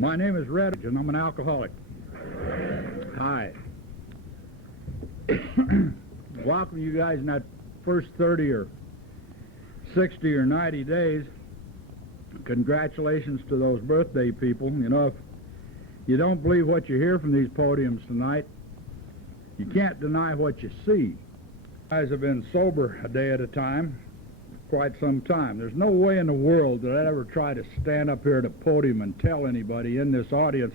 My name is Red, and I'm an alcoholic. Hi. Welcome you guys in that first 30 or 60 or 90 days. Congratulations to those birthday people. You know, if you don't believe what you hear from these podiums tonight, you can't deny what you see. You guys have been sober a day at a time for quite some time. There's no way in the world that I'd ever try to stand up here at a podium and tell anybody in this audience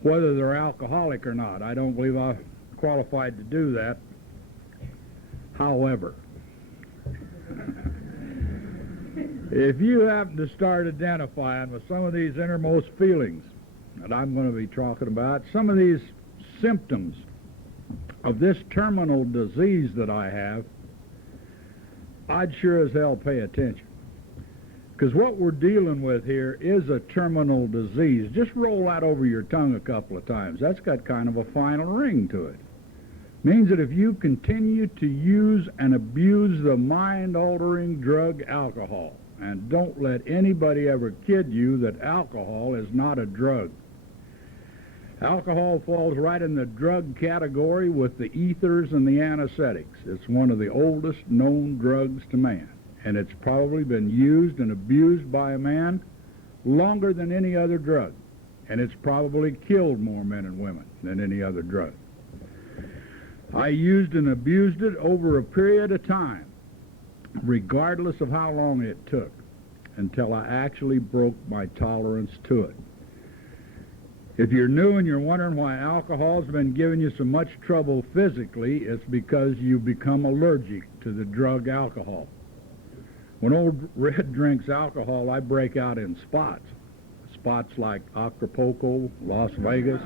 whether they're alcoholic or not. I don't believe I'm qualified to do that. However, if you happen to start identifying with some of these innermost feelings that I'm going to be talking about, some of these symptoms of this terminal disease that I have, I'd sure as hell pay attention. Because what we're dealing with here is a terminal disease. Just roll that over your tongue a couple of times. That's got kind of a final ring to it. Means that if you continue to use and abuse the mind-altering drug alcohol, and don't let anybody ever kid you that alcohol is not a drug. Alcohol falls right in the drug category with the ethers and the anesthetics. It's one of the oldest known drugs to man, and it's probably been used and abused by a man longer than any other drug, and it's probably killed more men and women than any other drug. I used and abused it over a period of time, regardless of how long it took, until I actually broke my tolerance to it. If you're new and you're wondering why alcohol's been giving you so much trouble physically, it's because you become allergic to the drug alcohol. When old Red drinks alcohol, I break out in spots. Spots like Acapulco, Las Vegas.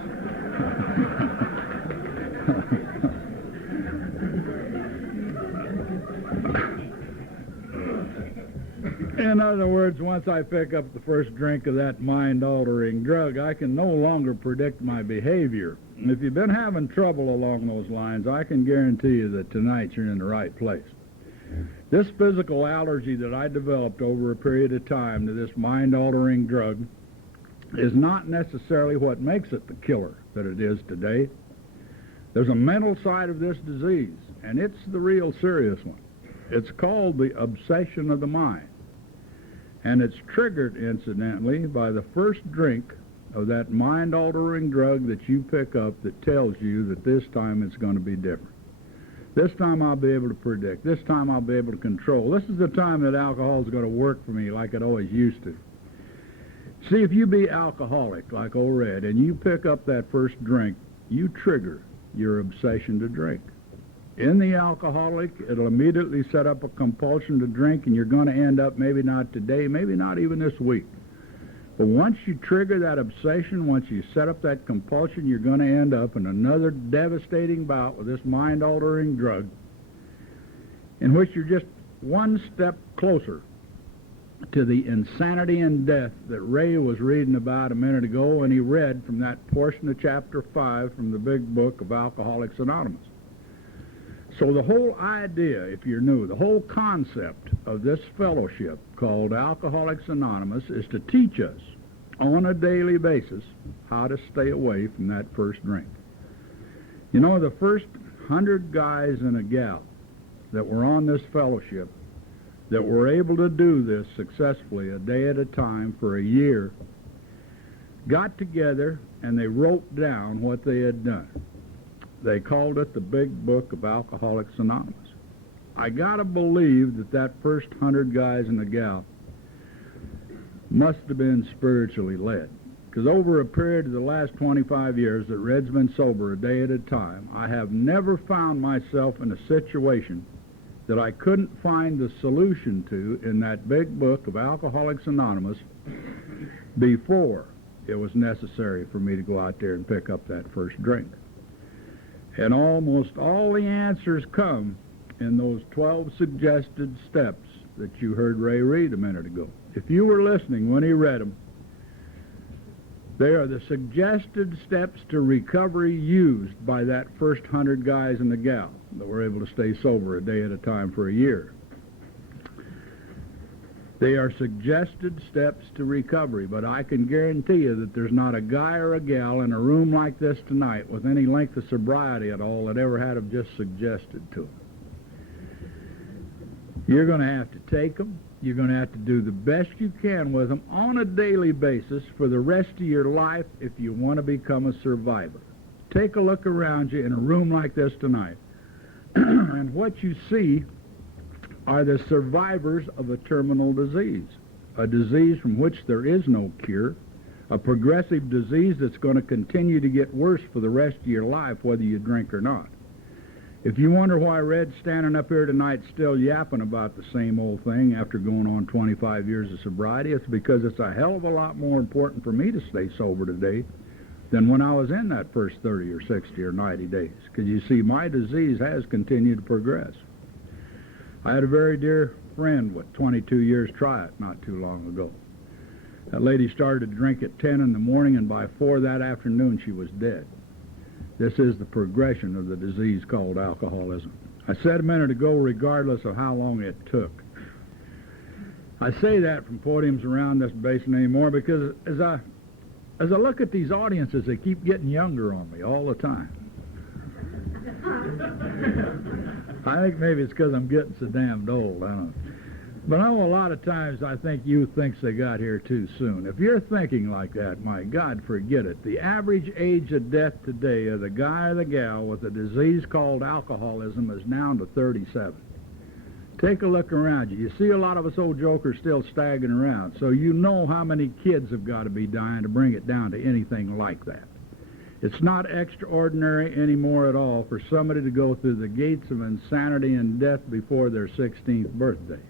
In other words, once I pick up the first drink of that mind-altering drug, I can no longer predict my behavior. And if you've been having trouble along those lines, I can guarantee you that tonight you're in the right place. This physical allergy that I developed over a period of time to this mind-altering drug is not necessarily what makes it the killer that it is today. There's a mental side of this disease, and it's the real serious one. It's called the obsession of the mind. And it's triggered, incidentally, by the first drink of that mind-altering drug that you pick up that tells you that this time it's going to be different. This time I'll be able to predict. This time I'll be able to control. This is the time that alcohol is going to work for me like it always used to. See, if you be alcoholic like old Red and you pick up that first drink, you trigger your obsession to drink. In the alcoholic, it'll immediately set up a compulsion to drink, and you're going to end up, maybe not today, maybe not even this week. But once you trigger that obsession, once you set up that compulsion, you're going to end up in another devastating bout with this mind-altering drug in which you're just one step closer to the insanity and death that Ray was reading about a minute ago, and he read from that portion of Chapter 5 from the big book of Alcoholics Anonymous. So the whole idea, if you're new, the whole concept of this fellowship called Alcoholics Anonymous is to teach us on a daily basis how to stay away from that first drink. You know, the first 100 guys and a gal that were on this fellowship that were able to do this successfully a day at a time for a year got together and they wrote down what they had done. They called it the Big Book of Alcoholics Anonymous. I gotta believe that that first 100 guys and a gal must have been spiritually led. Because over a period of the last 25 years that Red's been sober a day at a time, I have never found myself in a situation that I couldn't find the solution to in that Big Book of Alcoholics Anonymous before it was necessary for me to go out there and pick up that first drink. And almost all the answers come in those 12 suggested steps that you heard Ray read a minute ago. If you were listening when he read them, they are the suggested steps to recovery used by that first 100 guys and the gal that were able to stay sober a day at a time for a year. They are suggested steps to recovery, but I can guarantee you that there's not a guy or a gal in a room like this tonight with any length of sobriety at all that ever had them just suggested to them. You're going to have to take them. You're going to have to do the best you can with them on a daily basis for the rest of your life if you want to become a survivor. Take a look around you in a room like this tonight, and what you see are the survivors of a terminal disease, a disease from which there is no cure, a progressive disease that's going to continue to get worse for the rest of your life, whether you drink or not. If you wonder why Red's standing up here tonight still yapping about the same old thing after going on 25 years of sobriety, it's because it's a hell of a lot more important for me to stay sober today than when I was in that first 30 or 60 or 90 days. Because you see, my disease has continued to progress. I had a very dear friend with 22 years try it not too long ago. That lady started to drink at 10 in the morning, and by 4 that afternoon she was dead. This is the progression of the disease called alcoholism. I said a minute ago, regardless of how long it took. I say that from podiums around this basin anymore because as I look at these audiences, they keep getting younger on me all the time. I think maybe it's because I'm getting so damned old, I don't know. But I know a lot of times I think youth thinks they got here too soon. If you're thinking like that, my God, forget it. The average age of death today of the guy or the gal with a disease called alcoholism is now to 37. Take a look around you. You see a lot of us old jokers still staggering around, so you know how many kids have got to be dying to bring it down to anything like that. It's not extraordinary anymore at all for somebody to go through the gates of insanity and death before their 16th birthday.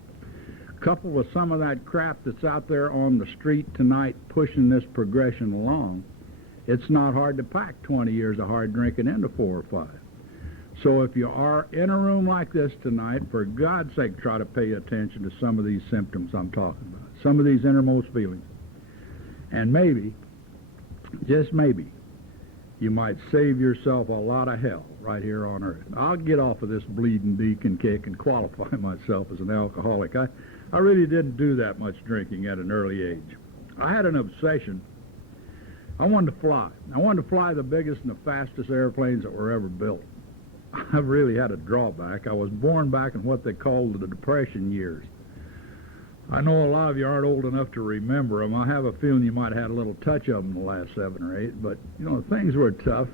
Coupled with some of that crap that's out there on the street tonight pushing this progression along, it's not hard to pack 20 years of hard drinking into 4 or 5. So if you are in a room like this tonight, for God's sake, try to pay attention to some of these symptoms I'm talking about, some of these innermost feelings. And maybe, just maybe, you might save yourself a lot of hell right here on earth. I'll get off of this bleeding deacon kick and qualify myself as an alcoholic. I really didn't do that much drinking at an early age. I had an obsession. I wanted to fly. I wanted to fly the biggest and the fastest airplanes that were ever built. I really had a drawback. I was born back in what they called the Depression years. I know a lot of you aren't old enough to remember them. I have a feeling you might have had a little touch of them the last 7 or 8, but, you know, things were tough.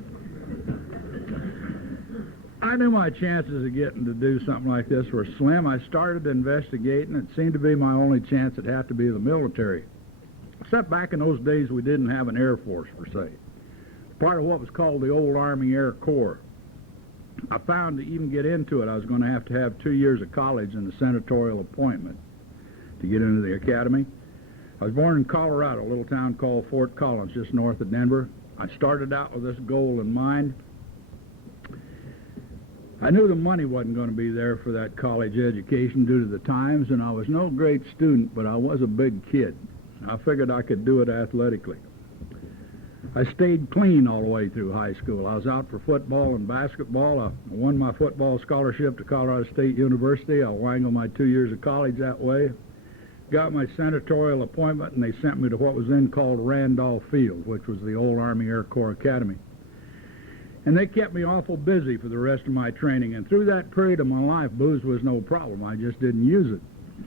I knew my chances of getting to do something like this were slim. I started investigating. It seemed to be my only chance. It'd have to be the military. Except back in those days, we didn't have an Air Force, per se. Part of what was called the old Army Air Corps. I found to even get into it, I was going to have 2 years of college and a senatorial appointment to get into the academy. I was born in Colorado, a little town called Fort Collins, just north of Denver. I started out with this goal in mind. I knew the money wasn't going to be there for that college education due to the times, and I was no great student, but I was a big kid. I figured I could do it athletically. I stayed clean all the way through high school. I was out for football and basketball. I won my football scholarship to Colorado State University. I wangled my 2 years of college that way. Got my senatorial appointment, and they sent me to what was then called Randolph Field, which was the old Army Air Corps Academy. And they kept me awful busy for the rest of my training. And through that period of my life, booze was no problem. I just didn't use it.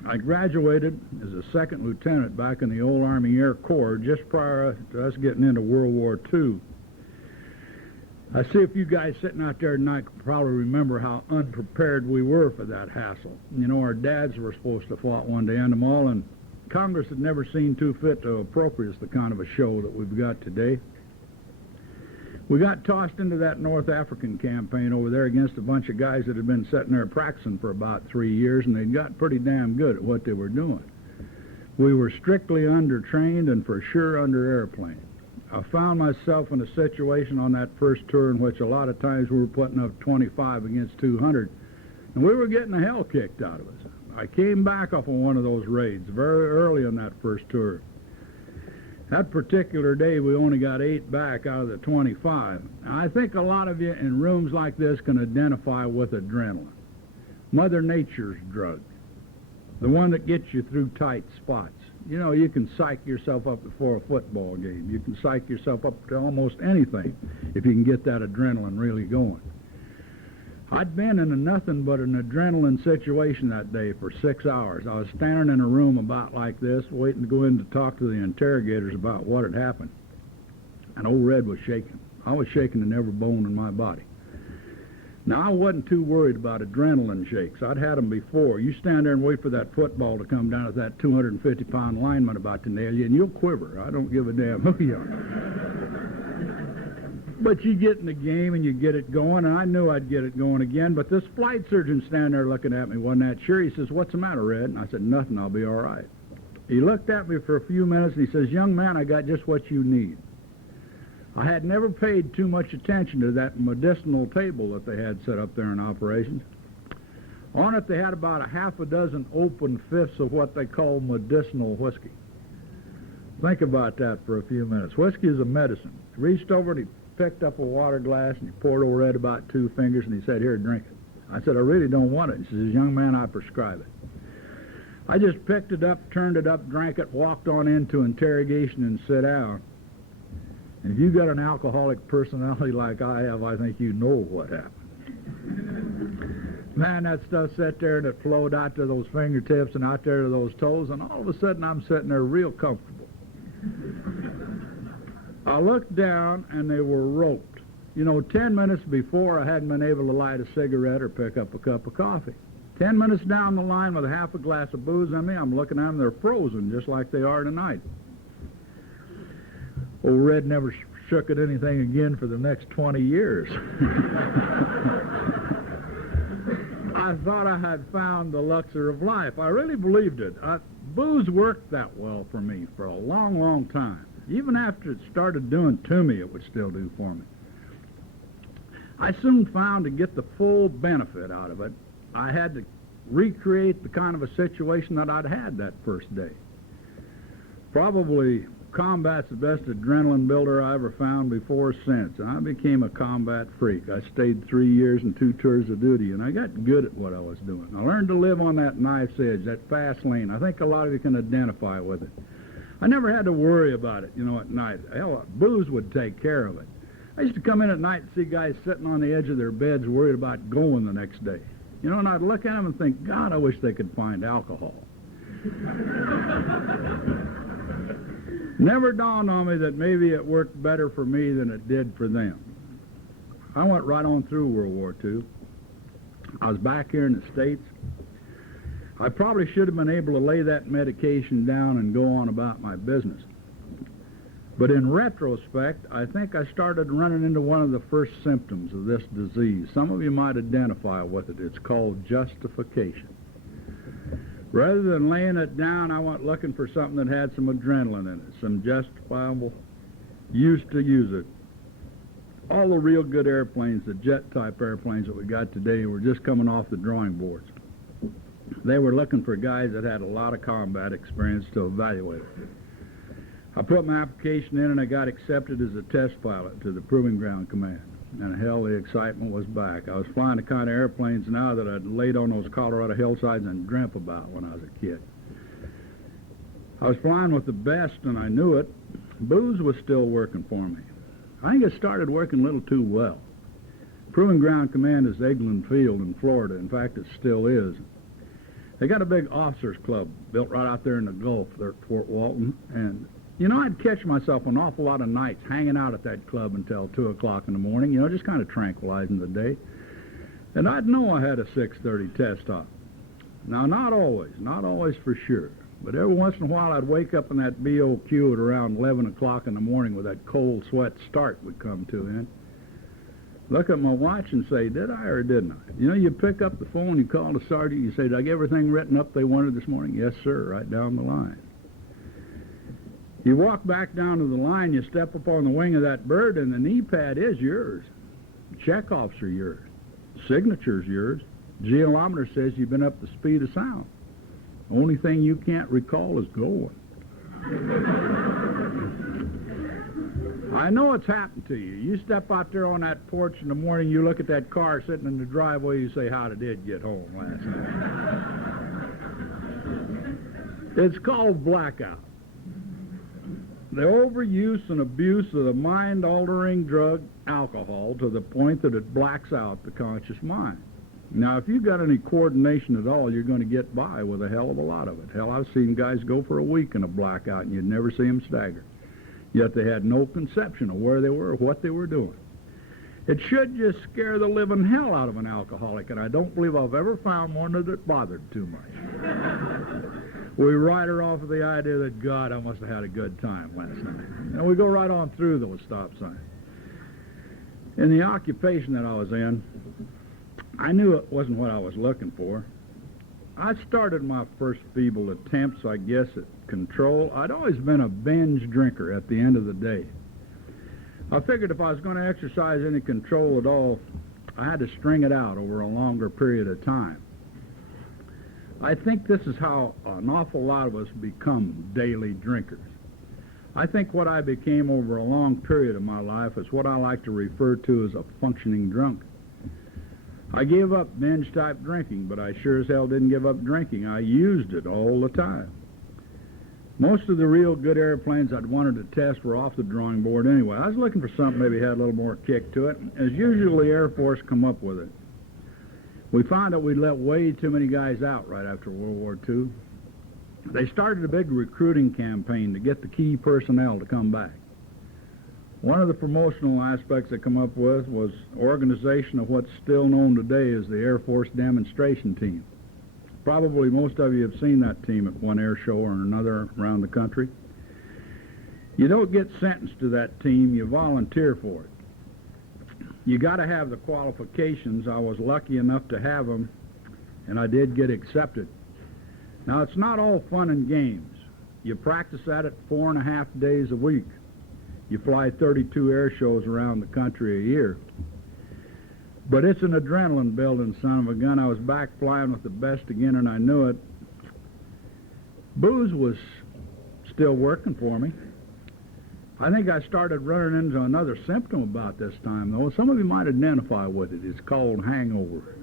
I graduated as a second lieutenant back in the old Army Air Corps just prior to us getting into World War II. I see a few guys sitting out there tonight can probably remember how unprepared we were for that hassle. You know, our dads were supposed to fought one to end them all, and Congress had never seen too fit to appropriate the kind of a show that we've got today. We got tossed into that North African campaign over there against a bunch of guys that had been sitting there practicing for about 3 years, and they'd got pretty damn good at what they were doing. We were strictly undertrained and for sure under airplane. I found myself in a situation on that first tour in which a lot of times we were putting up 25 against 200, and we were getting the hell kicked out of us. I came back off of one of those raids very early on that first tour. That particular day, we only got 8 back out of the 25. Now, I think a lot of you in rooms like this can identify with adrenaline. Mother Nature's drug. the one that gets you through tight spots. You know, you can psych yourself up before a football game. You can psych yourself up to almost anything if you can get that adrenaline really going. I'd been in a nothing but an adrenaline situation that day for 6 hours. I was standing in a room about like this, waiting to go in to talk to the interrogators about what had happened. And old Red was shaking. I was shaking in every bone in my body. Now, I wasn't too worried about adrenaline shakes. I'd had them before. You stand there and wait for that football to come down at that 250-pound lineman about to nail you, and you'll quiver. I don't give a damn who you are. But you get in the game and you get it going, and I knew I'd get it going again. But this flight surgeon standing there looking at me wasn't that sure. He says, "What's the matter, Red?" And I said, "Nothing, I'll be all right." He looked at me for a few minutes, and he says, "Young man, I got just what you need." I had never paid too much attention to that medicinal table that they had set up there in operations. On it, they had about a half a dozen open fifths of what they call medicinal whiskey. Think about that for a few minutes. Whiskey is a medicine. He reached over and he picked up a water glass and he poured over Red about 2 fingers and he said, "Here, drink it." I said, "I really don't want it." He says, "Young man, I prescribe it." I just picked it up, turned it up, drank it, walked on into interrogation and sat down. And if you've got an alcoholic personality like I have, I think you know what happened. Man, that stuff sat there and it flowed out to those fingertips and out there to those toes, and all of a sudden I'm sitting there real comfortable. I looked down and they were roped. You know, 10 minutes before I hadn't been able to light a cigarette or pick up a cup of coffee. 10 minutes down the line with a half a glass of booze on me, I'm looking at them, they're frozen just like they are tonight. Old Red never shook at anything again for the next 20 years. I thought I had found the elixir of life. I really believed it. Booze worked that well for me for a long, long time. Even after it started doing to me, it would still do for me. I soon found to get the full benefit out of it, I had to recreate the kind of a situation that I'd had that first day. Probably combat's the best adrenaline builder I ever found before or since, and I became a combat freak. I stayed 3 years and 2 tours of duty, and I got good at what I was doing. I learned to live on that knife's edge, that fast lane. I think a lot of you can identify with it. I never had to worry about it, you know, at night. Hell, booze would take care of it. I used to come in at night and see guys sitting on the edge of their beds worried about going the next day. You know, and I'd look at them and think, God, I wish they could find alcohol. Never dawned on me that maybe it worked better for me than it did for them. I went right on through World War II. I was back here in the States. I probably should have been able to lay that medication down and go on about my business. But in retrospect, I think I started running into one of the first symptoms of this disease. Some of you might identify with it. It's called justification. Rather than laying it down, I went looking for something that had some adrenaline in it, some justifiable use to use it. All the real good airplanes, the jet-type airplanes that we got today, were just coming off the drawing boards. They were looking for guys that had a lot of combat experience to evaluate it. I put my application in and I got accepted as a test pilot to the Proving Ground Command. And hell, the excitement was back. I was flying the kind of airplanes now that I'd laid on those Colorado hillsides and dreamt about when I was a kid. I was flying with the best, and I knew it. Booze was still working for me. I think it started working a little too well. Proving Ground Command is Eglin Field in Florida. In fact, it still is. They got a big officers club built right out there in the Gulf there at Fort Walton, and you know, I'd catch myself an awful lot of nights hanging out at that club until 2 o'clock in the morning, you know, just kind of tranquilizing the day. And I'd know I had a 6:30 test stop. Now, not always for sure, but every once in a while I'd wake up in that BOQ at around 11 o'clock in the morning with that cold sweat start would come to in. Look at my watch and say, did I or didn't I? You know, you pick up the phone, you call the sergeant, you say, did I get everything written up they wanted this morning? Yes, sir, right down the line. You walk back down to the line, you step up on the wing of that bird, and the knee pad is yours. Checkoffs are yours. Signature's yours. Geolometer says you've been up the speed of sound. Only thing you can't recall is going. I know it's happened to you. You step out there on that porch in the morning, you look at that car sitting in the driveway, you say, how did it get home last night? It's called blackout. The overuse and abuse of the mind-altering drug alcohol to the point that it blacks out the conscious mind. Now, if you've got any coordination at all, you're going to get by with a hell of a lot of it. Hell, I've seen guys go for a week in a blackout, and you'd never see them stagger. Yet they had no conception of where they were or what they were doing. It should just scare the living hell out of an alcoholic, and I don't believe I've ever found one that it bothered too much. We write her off of the idea that, God, I must have had a good time last night. And we go right on through those stop signs. In the occupation that I was in, I knew it wasn't what I was looking for. I started my first feeble attempts, I guess, at control. I'd always been a binge drinker at the end of the day. I figured if I was going to exercise any control at all, I had to string it out over a longer period of time. I think this is how an awful lot of us become daily drinkers. I think what I became over a long period of my life is what I like to refer to as a functioning drunk. I gave up binge-type drinking, but I sure as hell didn't give up drinking. I used it all the time. Most of the real good airplanes I'd wanted to test were off the drawing board anyway. I was looking for something maybe had a little more kick to it. As usual, the Air Force come up with it. We found out we'd let way too many guys out right after World War II. They started a big recruiting campaign to get the key personnel to come back. One of the promotional aspects they come up with was organization of what's still known today as the Air Force Demonstration Team. Probably most of you have seen that team at one air show or another around the country. You don't get sentenced to that team, you volunteer for it. You got to have the qualifications. I was lucky enough to have them, and I did get accepted. Now, it's not all fun and games. You practice at it 4.5 days a week. You fly 32 air shows around the country a year. But it's an adrenaline-building son of a gun. I was back flying with the best again, and I knew it. Booze was still working for me. I think I started running into another symptom about this time, though. Some of you might identify with it. It's called hangover.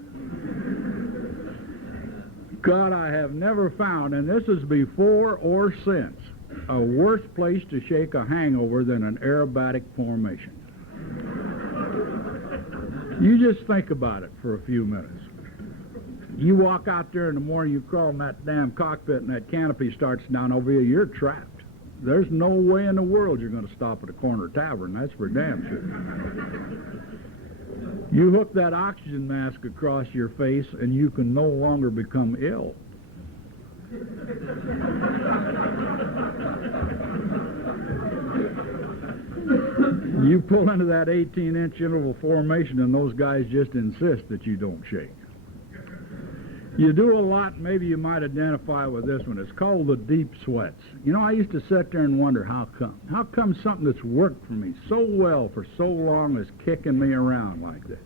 God, I have never found, and this is before or since, a worse place to shake a hangover than an aerobatic formation. You just think about it for a few minutes. You walk out there in the morning, you crawl in that damn cockpit, and that canopy starts down over you, you're trapped. There's no way in the world you're going to stop at a corner tavern. That's for damn sure. You hook that oxygen mask across your face, and you can no longer become ill. You pull into that 18-inch interval formation, and those guys just insist that you don't shake. You do a lot, maybe you might identify with this one. It's called the deep sweats. You know, I used to sit there and wonder, how come? How come something that's worked for me so well for so long is kicking me around like this?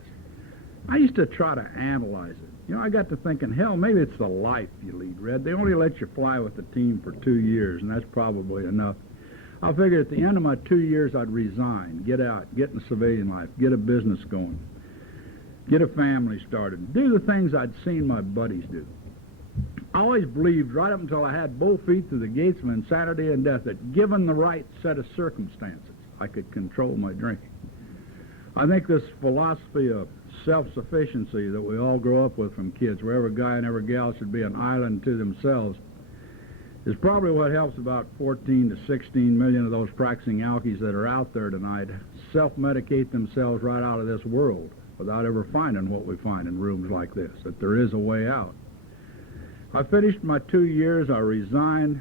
I used to try to analyze it. You know, I got to thinking, hell, maybe it's the life you lead, Red. They only let you fly with the team for 2 years, and that's probably enough. I figured at the end of my 2 years, I'd resign, get out, get in civilian life, get a business going, get a family started, do the things I'd seen my buddies do. I always believed, right up until I had both feet through the gates of insanity and death, that given the right set of circumstances, I could control my drinking. I think this philosophy of self-sufficiency that we all grow up with from kids, where every guy and every gal should be an island to themselves, is probably what helps about 14 to 16 million of those practicing alkies that are out there tonight self-medicate themselves right out of this world without ever finding what we find in rooms like this, that there is a way out. I finished my 2 years, I resigned,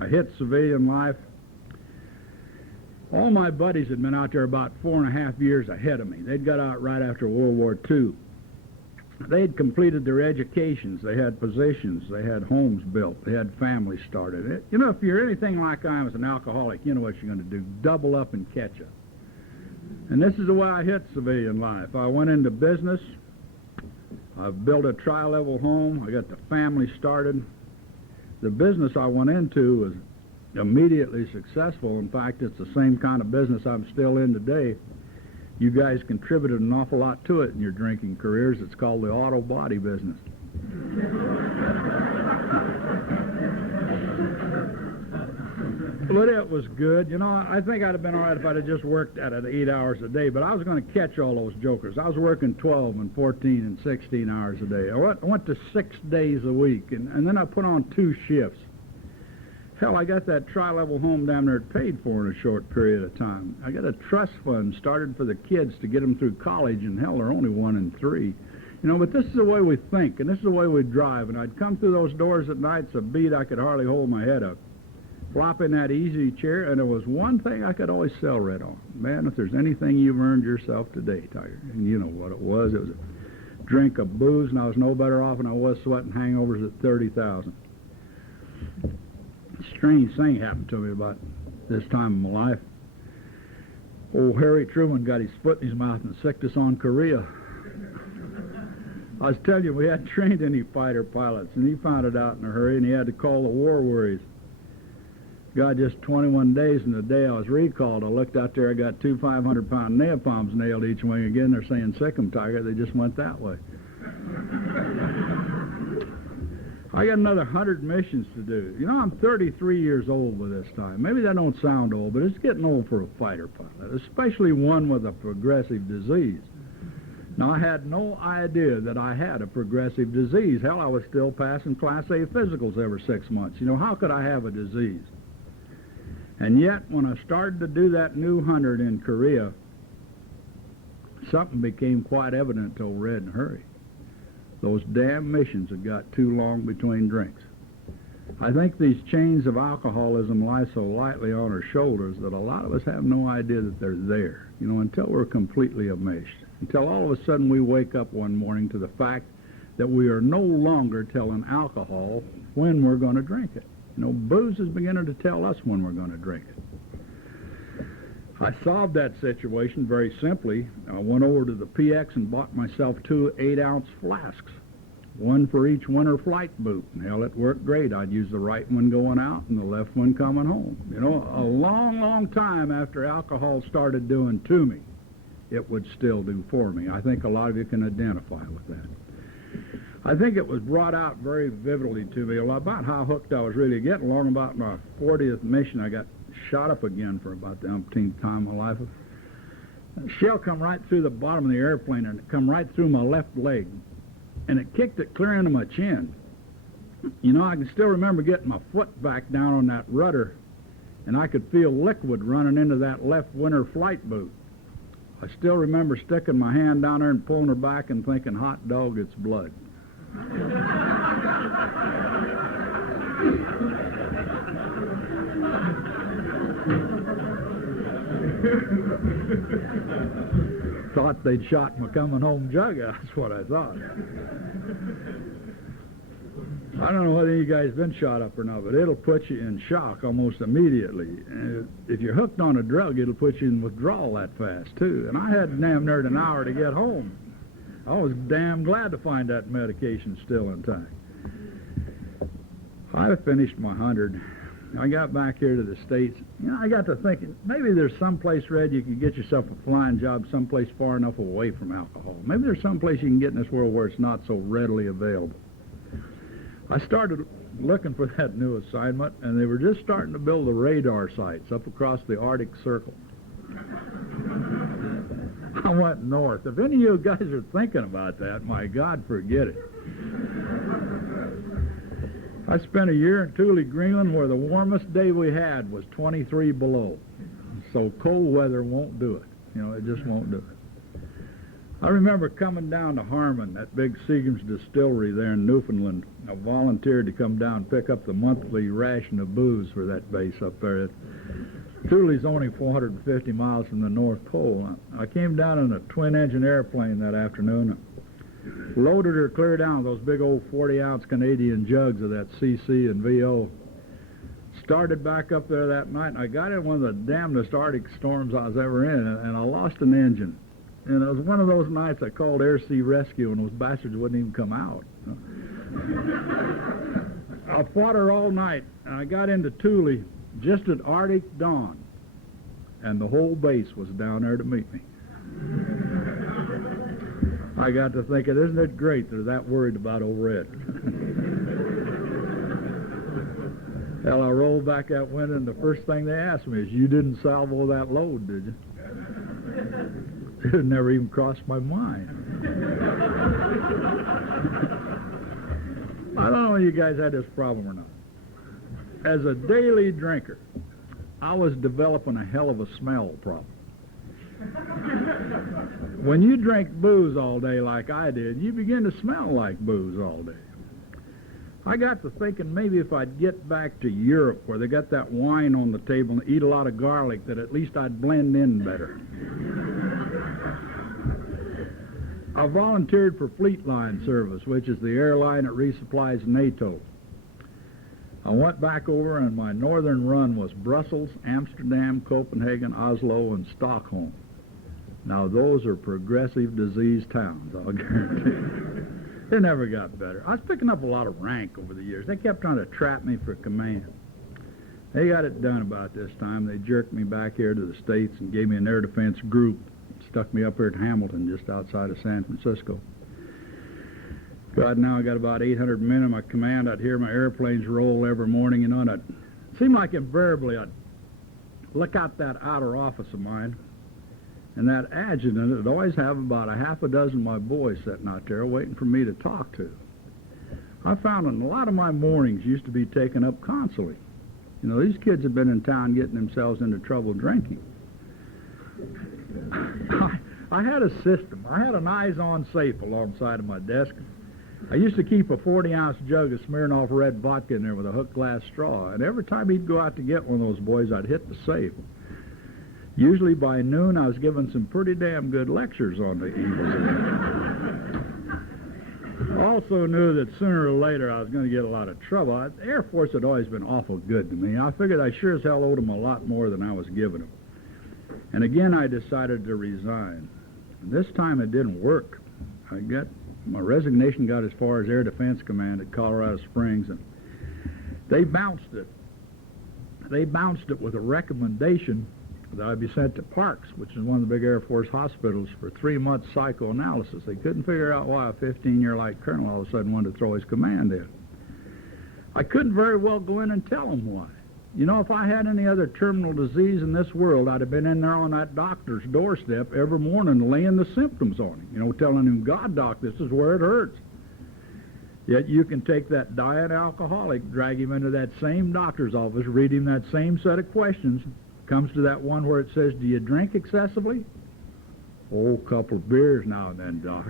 I hit civilian life. All my buddies had been out there about 4.5 years ahead of me. They'd got out right after World War II. They'd completed their educations, they had positions, they had homes built, they had families started. You know, if you're anything like I am as an alcoholic, you know what you're going to do, double up and catch up. And this is the way I hit civilian life. I went into business, I built a tri-level home, I got the family started. The business I went into was immediately successful. In fact, it's the same kind of business I'm still in today. You guys contributed an awful lot to it in your drinking careers. It's called the auto body business. But it was good. You know, I think I'd have been all right if I'd have just worked at it 8 hours a day, but I was going to catch all those jokers. I was working 12 and 14 and 16 hours a day. I went to 6 days a week, and then I put on 2 shifts. Hell, I got that tri-level home down there paid for in a short period of time. I got a trust fund started for the kids to get them through college, and hell, they're only 1 in 3. You know, but this is the way we think, and this is the way we drive. And I'd come through those doors at night so beat I could hardly hold my head up. Flop in that easy chair, and there was one thing I could always sell right on. Man, if there's anything you've earned yourself today, Tiger, and you know what it was a drink of booze, and I was no better off than I was sweating hangovers at 30,000. Strange thing happened to me about this time in my life. Old Harry Truman got his foot in his mouth and sicked us on Korea. I was telling you, we hadn't trained any fighter pilots, and he found it out in a hurry, and he had to call the war worries. Got just 21 days, and the day I was recalled, I looked out there, I got 2 500-pound napalms nailed each wing. Again, they're saying, sick 'em, Tiger. They just went that way. I got another 100 missions to do. You know, I'm 33 years old by this time. Maybe that don't sound old, but it's getting old for a fighter pilot, especially one with a progressive disease. Now, I had no idea that I had a progressive disease. Hell, I was still passing Class A physicals every 6 months. You know, how could I have a disease? And yet, when I started to do that new 100 in Korea, something became quite evident to old Red and Hurry. Those damn missions had got too long between drinks. I think these chains of alcoholism lie so lightly on our shoulders that a lot of us have no idea that they're there, you know, until we're completely enmeshed. Until all of a sudden we wake up one morning to the fact that we are no longer telling alcohol when we're going to drink it. You know, booze is beginning to tell us when we're going to drink it. I solved that situation very simply. I went over to the PX and bought myself 2 8-ounce flasks, one for each winter flight boot. And hell, it worked great. I'd use the right one going out and the left one coming home. You know, a long, long time after alcohol started doing to me, it would still do for me. I think a lot of you can identify with that. I think it was brought out very vividly to me about how hooked I was really getting. Along about my 40th mission, I got shot up again for about the umpteenth time in my life. A shell come right through the bottom of the airplane, and it come right through my left leg, and it kicked it clear into my chin. You know, I can still remember getting my foot back down on that rudder, and I could feel liquid running into that left winter flight boot. I still remember sticking my hand down there and pulling her back and thinking, hot dog, it's blood. Thought they'd shot my coming home jug. That's what I thought. I don't know whether you guys been shot up or not, but it'll put you in shock almost immediately. And if you're hooked on a drug, it'll put you in withdrawal that fast, too. And I had damn near an hour to get home. I was damn glad to find that medication still intact. I finished my 100. I got back here to the States. You know, I got to thinking, maybe there's someplace, Red, you could get yourself a flying job someplace far enough away from alcohol. Maybe there's someplace you can get in this world where it's not so readily available. I started looking for that new assignment, and they were just starting to build the radar sites up across the Arctic Circle. I went north. If any of you guys are thinking about that, my God, forget it. I spent a year in Thule, Greenland, where the warmest day we had was 23 below. So cold weather won't do it. You know, it just won't do it. I remember coming down to Harmon, that big Seagram's distillery there in Newfoundland. I volunteered to come down and pick up the monthly ration of booze for that base up there. Thule's only 450 miles from the North Pole. I came down in a twin-engine airplane that afternoon, loaded her clear down with those big old 40-ounce Canadian jugs of that CC and VO. Started back up there that night, and I got in one of the damnedest Arctic storms I was ever in, and I lost an engine. And it was one of those nights I called Air Sea Rescue, and those bastards wouldn't even come out. I fought her all night, and I got into Thule just at Arctic dawn, and the whole base was down there to meet me. I got to thinking, isn't it great they're that worried about old Red? Hell, I rolled back that window, and the first thing they asked me is, "You didn't salvo that load, did you?" It never even crossed my mind. I don't know if you guys had this problem or not. As a daily drinker, I was developing a hell of a smell problem. When you drink booze all day like I did, you begin to smell like booze all day. I got to thinking maybe if I'd get back to Europe where they got that wine on the table and eat a lot of garlic, that at least I'd blend in better. I volunteered for Fleet Line service, which is the airline that resupplies NATO. I went back over, and my northern run was Brussels, Amsterdam, Copenhagen, Oslo, and Stockholm. Now, those are progressive disease towns, I'll guarantee you. It never got better. I was picking up a lot of rank over the years. They kept trying to trap me for command. They got it done about this time. They jerked me back here to the States and gave me an air defense group. Stuck me up here at Hamilton, just outside of San Francisco. God, now I got about 800 men in my command. I'd hear my airplanes roll every morning, and it seemed like invariably I'd look out that outer office of mine, and that adjutant would always have about a half a dozen of my boys sitting out there waiting for me to talk to. I found that a lot of my mornings used to be taken up constantly. You know, these kids have been in town getting themselves into trouble drinking. I had a system. I had an eyes-on safe alongside of my desk. I used to keep a 40-ounce jug of Smirnoff red vodka in there with a hooked glass straw, and every time he'd go out to get one of those boys, I'd hit the safe. Usually by noon, I was given some pretty damn good lectures on the evils of it. Also knew that sooner or later I was going to get a lot of trouble. The Air Force had always been awful good to me. I figured I sure as hell owed them a lot more than I was giving them. And again, I decided to resign. And this time it didn't work. My resignation got as far as Air Defense Command at Colorado Springs, and they bounced it. They bounced it with a recommendation that I be sent to Parks, which is one of the big Air Force hospitals, for 3 months psychoanalysis. They couldn't figure out why a 15-year-like colonel all of a sudden wanted to throw his command in. I couldn't very well go in and tell him why. You know, if I had any other terminal disease in this world, I'd have been in there on that doctor's doorstep every morning laying the symptoms on him, you know, telling him, "God, doc, this is where it hurts." Yet you can take that dying alcoholic, drag him into that same doctor's office, read him that same set of questions, comes to that one where it says, "Do you drink excessively?" "Oh, a couple of beers now and then, doc."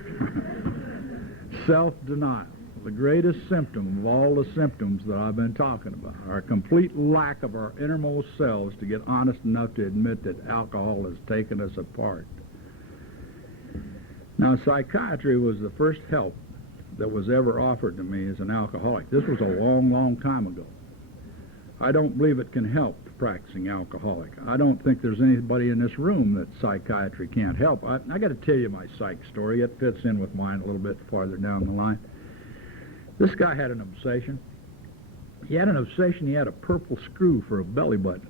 Self-denial. The greatest symptom of all the symptoms that I've been talking about, our complete lack of our innermost selves to get honest enough to admit that alcohol has taken us apart. Now, psychiatry was the first help that was ever offered to me as an alcoholic. This was a long, long time ago. I don't believe it can help the practicing alcoholic. I don't think there's anybody in this room that psychiatry can't help. I got to tell you my psych story. It fits in with mine a little bit farther down the line. This guy had an obsession. He had a purple screw for a belly button.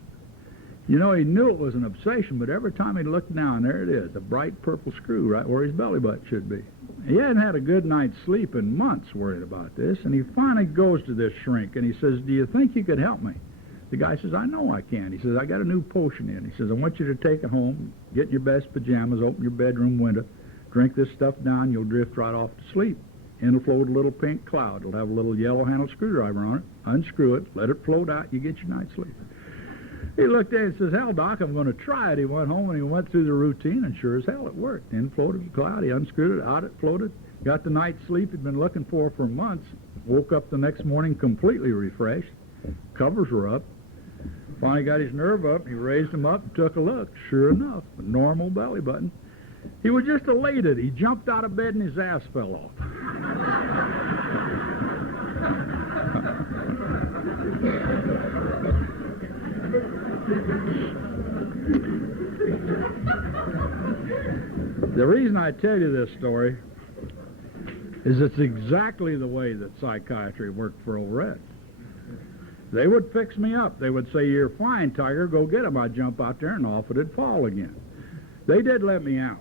You know, he knew it was an obsession, but every time he looked down, there it is, a bright purple screw right where his belly button should be. He hadn't had a good night's sleep in months worried about this, and he finally goes to this shrink, and he says, "Do you think you could help me?" The guy says, "I know I can." He says, "I got a new potion in." He says, "I want you to take it home, get in your best pajamas, open your bedroom window, drink this stuff down, you'll drift right off to sleep. And it'll float a little pink cloud. It'll have a little yellow-handled screwdriver on it. Unscrew it, let it float out, you get your night's sleep." He looked at it and says, "Hell, Doc, I'm going to try it." He went home and he went through the routine, and sure as hell it worked. In floated the cloud, he unscrewed it, out it floated, got the night's sleep he'd been looking for months, woke up the next morning completely refreshed, covers were up, finally got his nerve up, he raised them up and took a look. Sure enough, a normal belly button. He was just elated. He jumped out of bed and his ass fell off. The reason I tell you this story is it's exactly the way that psychiatry worked for old Red. They would fix me up. They would say, "You're fine, Tiger, go get him." I'd jump out there and off it'd fall again. They did let me out.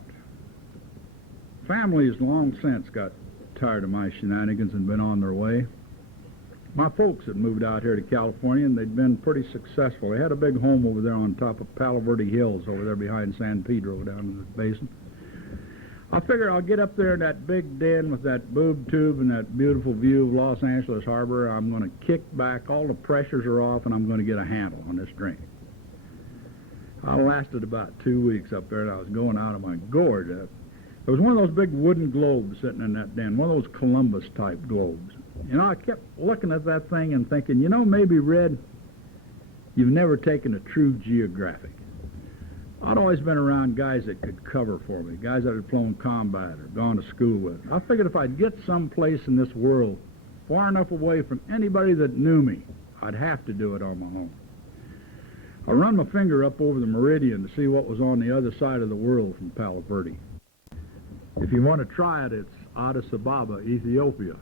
Families long since got tired of my shenanigans and been on their way. My folks had moved out here to California, and they'd been pretty successful. They had a big home over there on top of Palo Verde Hills over there behind San Pedro down in the basin. I figured I'll get up there in that big den with that boob tube and that beautiful view of Los Angeles Harbor. I'm going to kick back, all the pressures are off, and I'm going to get a handle on this drink. I lasted about 2 weeks up there, and I was going out of my gourd. There was one of those big wooden globes sitting in that den, one of those Columbus-type globes. You know, I kept looking at that thing and thinking, you know, maybe, Red, you've never taken a true geographic. I'd always been around guys that could cover for me, guys that had flown combat or gone to school with. I figured if I'd get someplace in this world far enough away from anybody that knew me, I'd have to do it on my own. I run my finger up over the meridian to see what was on the other side of the world from Palo Verde. If you want to try it, it's Addis Ababa, Ethiopia.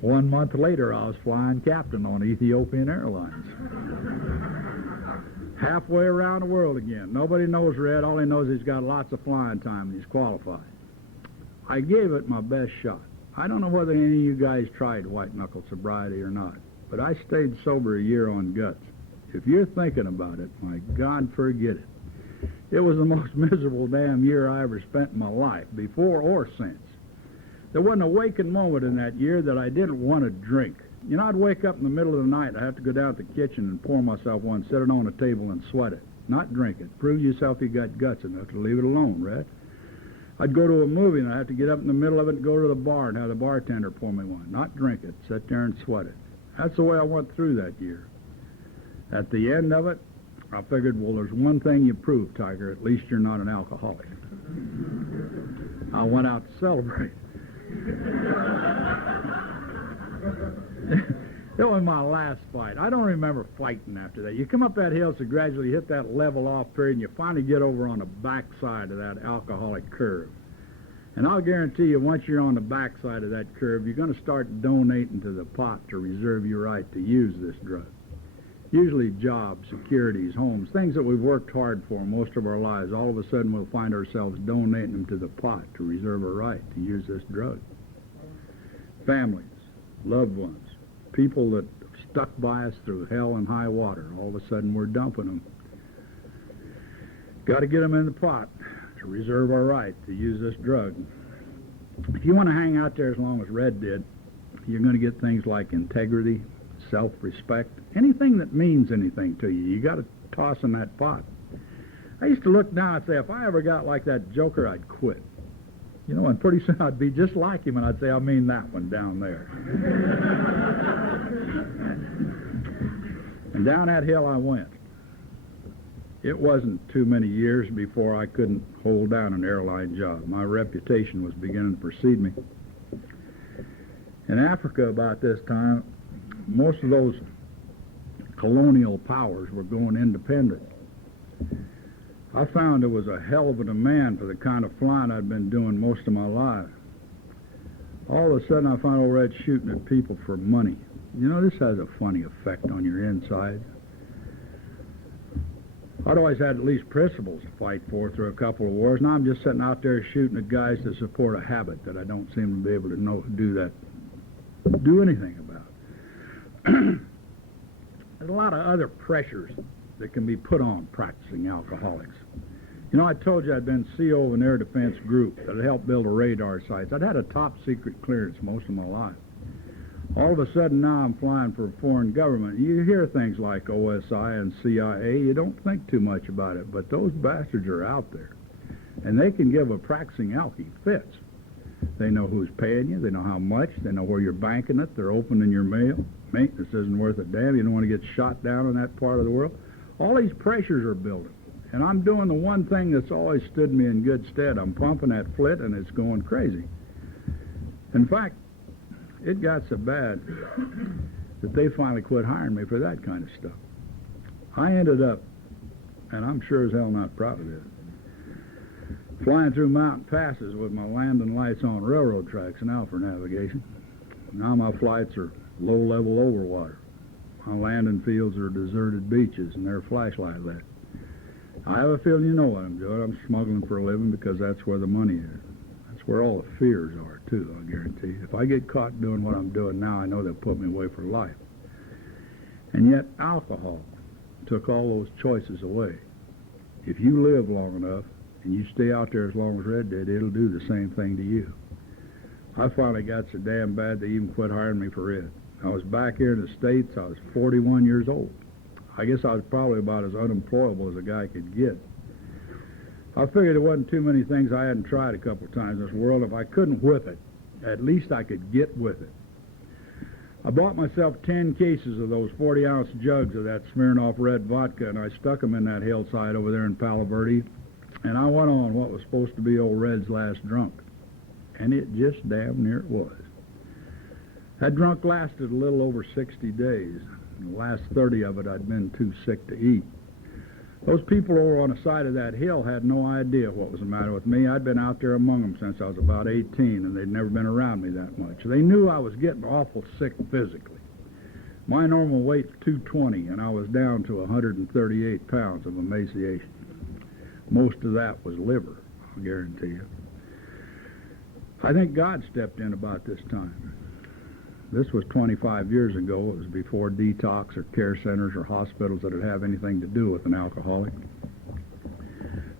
1 month later, I was flying captain on Ethiopian Airlines. Halfway around the world again. Nobody knows Red. All he knows is he's got lots of flying time and he's qualified. I gave it my best shot. I don't know whether any of you guys tried white-knuckle sobriety or not, but I stayed sober a year on guts. If you're thinking about it, my God, forget it. It was the most miserable damn year I ever spent in my life, before or since. There wasn't a waking moment in that year that I didn't want to drink. You know, I'd wake up in the middle of the night, I'd have to go down to the kitchen and pour myself one, set it on a table and sweat it. Not drink it. Prove yourself you got guts enough to leave it alone, Red. I'd go to a movie and I'd have to get up in the middle of it and go to the bar and have the bartender pour me one. Not drink it. Sit there and sweat it. That's the way I went through that year. At the end of it, I figured, well, there's one thing you proved, Tiger. At least you're not an alcoholic. I went out to celebrate. It was my last fight. I don't remember fighting after that. You come up that hill, so gradually hit that level off period, and you finally get over on the backside of that alcoholic curve. And I'll guarantee you, once you're on the backside of that curve, you're going to start donating to the pot to reserve your right to use this drug. Usually jobs, securities, homes, things that we've worked hard for most of our lives. All of a sudden we'll find ourselves donating them to the pot to reserve a right to use this drug. Families, loved ones, people that stuck by us through hell and high water, all of a sudden we're dumping them. Got to get them in the pot to reserve our right to use this drug. If you want to hang out there as long as Red did, you're going to get things like integrity, self-respect, anything that means anything to you. You got to toss in that pot. I used to look down and say, if I ever got like that joker, I'd quit. You know, and pretty soon I'd be just like him, and I'd say, I mean that one down there. And down that hill I went. It wasn't too many years before I couldn't hold down an airline job. My reputation was beginning to precede me. In Africa about this time, most of those colonial powers were going independent. I found there was a hell of a demand for the kind of flying I'd been doing most of my life. All of a sudden I found old Red shooting at people for money. You know, this has a funny effect on your insides. I'd always had at least principles to fight for through a couple of wars. Now I'm just sitting out there shooting at guys to support a habit that I don't seem to be able to do anything about. There's a lot of other pressures that can be put on practicing alcoholics. You know, I told you I'd been CO of an air defense group that had helped build a radar sites. I'd had a top secret clearance most of my life. All of a sudden now I'm flying for a foreign government. You hear things like OSI and CIA, you don't think too much about it, but those bastards are out there. And they can give a practicing alkie fits. They know who's paying you, they know how much, they know where you're banking it, they're opening your mail. Maintenance isn't worth a damn, you don't want to get shot down in that part of the world. All these pressures are building. And I'm doing the one thing that's always stood me in good stead. I'm pumping that flit and it's going crazy. In fact, it got so bad that they finally quit hiring me for that kind of stuff. I ended up, and I'm sure as hell not proud of this, flying through mountain passes with my landing lights on railroad tracks now for navigation. Now my flights are low-level over water. My landing fields are deserted beaches, and they're flashlight lit. I have a feeling you know what I'm doing. I'm smuggling for a living because that's where the money is. That's where all the fears are, too, I'll guarantee you. If I get caught doing what I'm doing now, I know they'll put me away for life. And yet alcohol took all those choices away. If you live long enough and you stay out there as long as Red did, it'll do the same thing to you. I finally got so damn bad they even quit hiring me for Red. I was back here in the States. I was 41 years old. I guess I was probably about as unemployable as a guy could get. I figured there wasn't too many things I hadn't tried a couple of times in this world. If I couldn't whip it, at least I could get with it. I bought myself 10 cases of those 40-ounce jugs of that Smirnoff Red vodka, and I stuck them in that hillside over there in Palo Verde, and I went on what was supposed to be old Red's last drunk. And it just damn near it was. That drunk lasted a little over 60 days. The last 30 of it I'd been too sick to eat. Those people over on the side of that hill had no idea what was the matter with me. I'd been out there among them since I was about 18, and they'd never been around me that much. They knew I was getting awful sick physically. My normal weight's 220, and I was down to 138 pounds of emaciation. Most of that was liver, I'll guarantee you. I think God stepped in about this time. This was 25 years ago. It was before detox or care centers or hospitals that would have anything to do with an alcoholic.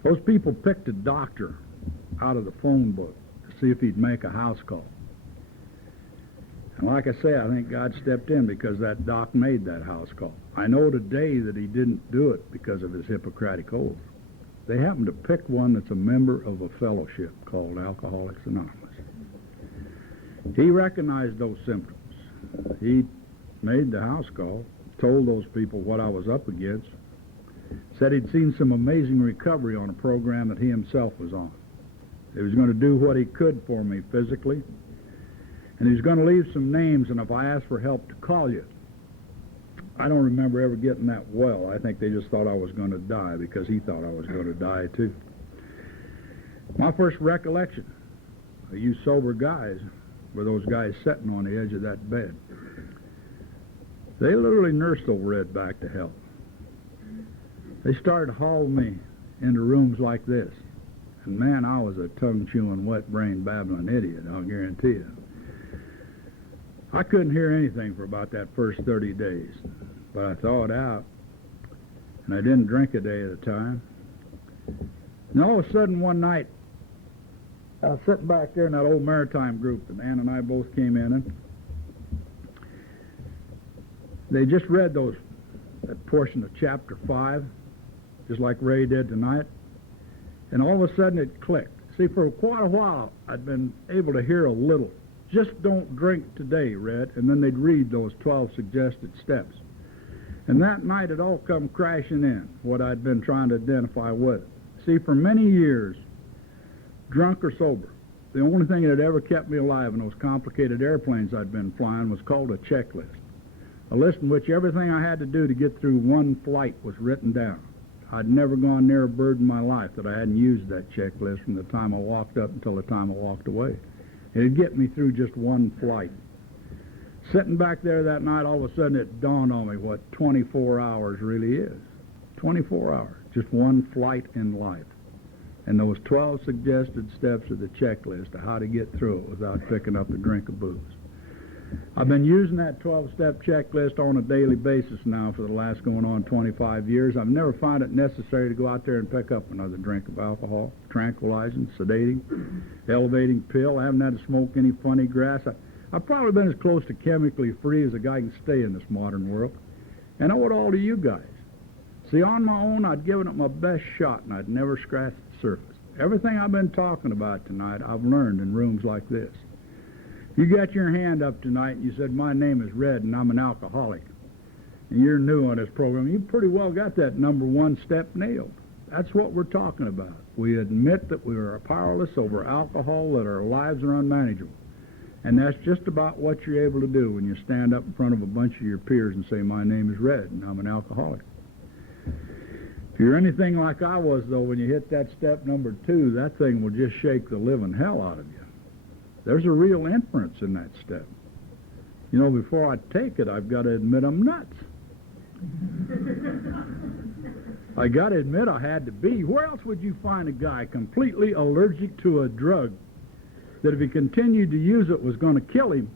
Those people picked a doctor out of the phone book to see if he'd make a house call. And like I say, I think God stepped in because that doc made that house call. I know today that he didn't do it because of his Hippocratic oath. They happened to pick one that's a member of a fellowship called Alcoholics Anonymous. He recognized those symptoms. He made the house call, told those people what I was up against, said he'd seen some amazing recovery on a program that he himself was on. He was going to do what he could for me physically, and he was going to leave some names, and if I asked for help, to call you. I don't remember ever getting that well. I think they just thought I was going to die because he thought I was going to die, too. My first recollection of you sober guys were those guys sitting on the edge of that bed. They literally nursed old Red back to health. They started hauling me into rooms like this. And man, I was a tongue-chewing, wet-brained, babbling idiot, I'll guarantee you. I couldn't hear anything for about that first 30 days, but I thawed out, and I didn't drink a day at a time. And all of a sudden, one night, I was sitting back there in that old maritime group that Ann and I both came in, and they just read that portion of chapter 5, just like Ray did tonight, and all of a sudden it clicked. See, for quite a while, I'd been able to hear a little. Just don't drink today, Red, and then they'd read those 12 suggested steps. And that night it all come crashing in, what I'd been trying to identify with. See, for many years, drunk or sober, the only thing that had ever kept me alive in those complicated airplanes I'd been flying was called a checklist. A list in which everything I had to do to get through one flight was written down. I'd never gone near a bird in my life that I hadn't used that checklist from the time I walked up until the time I walked away. It'd get me through just one flight. Sitting back there that night, all of a sudden it dawned on me what 24 hours really is. 24 hours, just one flight in life. And those 12 suggested steps of the checklist of how to get through it without picking up a drink of booze. I've been using that 12-step checklist on a daily basis now for the last going on 25 years. I've never found it necessary to go out there and pick up another drink of alcohol, tranquilizing, sedating, elevating pill. I haven't had to smoke any funny grass. I've probably been as close to chemically free as a guy can stay in this modern world. And I owe it all to you guys. See, on my own, I'd given it my best shot, and I'd never scratched the surface. Everything I've been talking about tonight, I've learned in rooms like this. You got your hand up tonight and you said, my name is Red and I'm an alcoholic, and you're new on this program. You pretty well got that number one step nailed. That's what we're talking about. We admit that we are powerless over alcohol, that our lives are unmanageable. And that's just about what you're able to do when you stand up in front of a bunch of your peers and say, my name is Red and I'm an alcoholic. If you're anything like I was, though, when you hit that step number 2, that thing will just shake the living hell out of you. There's a real inference in that step. You know, before I take it, I've got to admit I'm nuts. I got to admit I had to be. Where else would you find a guy completely allergic to a drug that if he continued to use it was going to kill him,